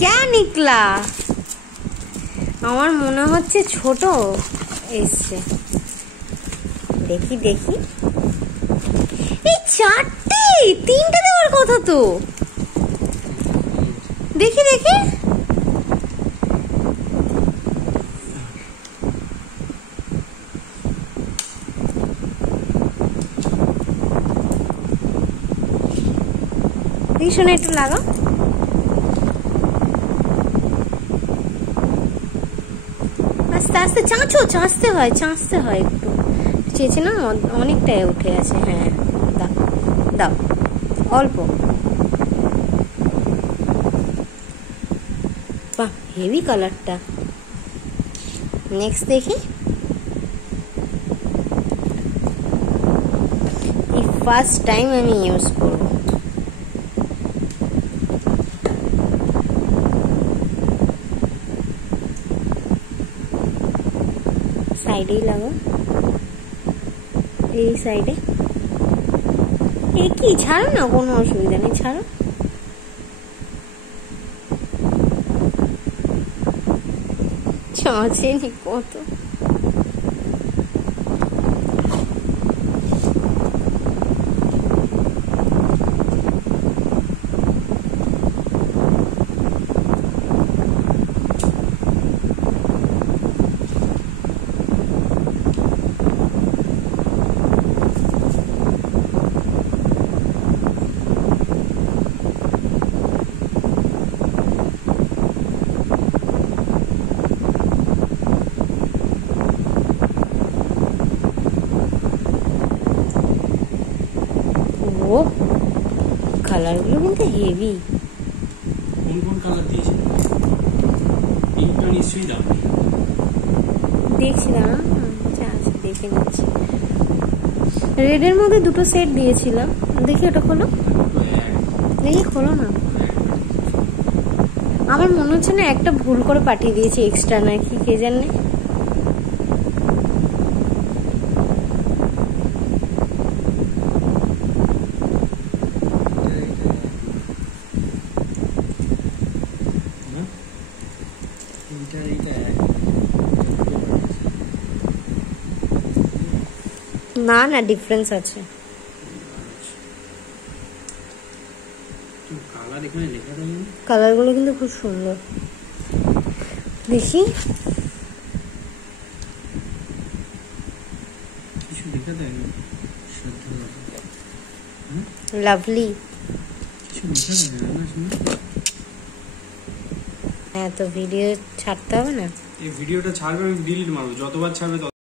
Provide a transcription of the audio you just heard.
क्या निकला? আমার মনে হচ্ছে ছোট এসছে। দেখি দেখি, এই চারটে, তিনটে দেওয়ার কথা তো। দেখি দেখি, শোনা একটু লাগা। আস্তে আস্তে চাঁচো, চাঁচতে হয়, চাঁচতে হয় একটু। চেয়েছে না, অনেকটাই উঠে আছে। হ্যাঁ দাও দাও, অল্প। বাহ, হেভি কালারটা। নেক্সট দেখি। এই ফার্স্ট টাইম আমি ইউজ করব। সাইডেই লাগো, এই সাইডে। এই কি, ছাড়ো না, কোনো অসুবিধা নেই, ছাড়ো। চাঁচেনি কত। ও কালারগুলো কিন্তু হেভি। কোন কোন কালার দিয়েছে? পিঙ্কটা নিশ্চয়ই দাও। দেখছি না, আচ্ছা দেখে নিচ্ছি। রেডের মধ্যে দুটো সেট দিয়েছিলাম, দেখি ওটা খোলো। দেখি খোলো না। আমার মনে হচ্ছে না একটা ভুল করে পাঠিয়ে দিয়েছি, এক্সট্রা নাকি কে জানে। না না, ডিফারেন্স আছে। কালারগুলো কিন্তু খুব সুন্দর। দেখি, লাভলি। হ্যাঁ, তো ভিডিও ছাড়তে হবে না। এই ভিডিওটা ছাড়বে, আমি ডিলিট মারবো, যতবার ছাড়বে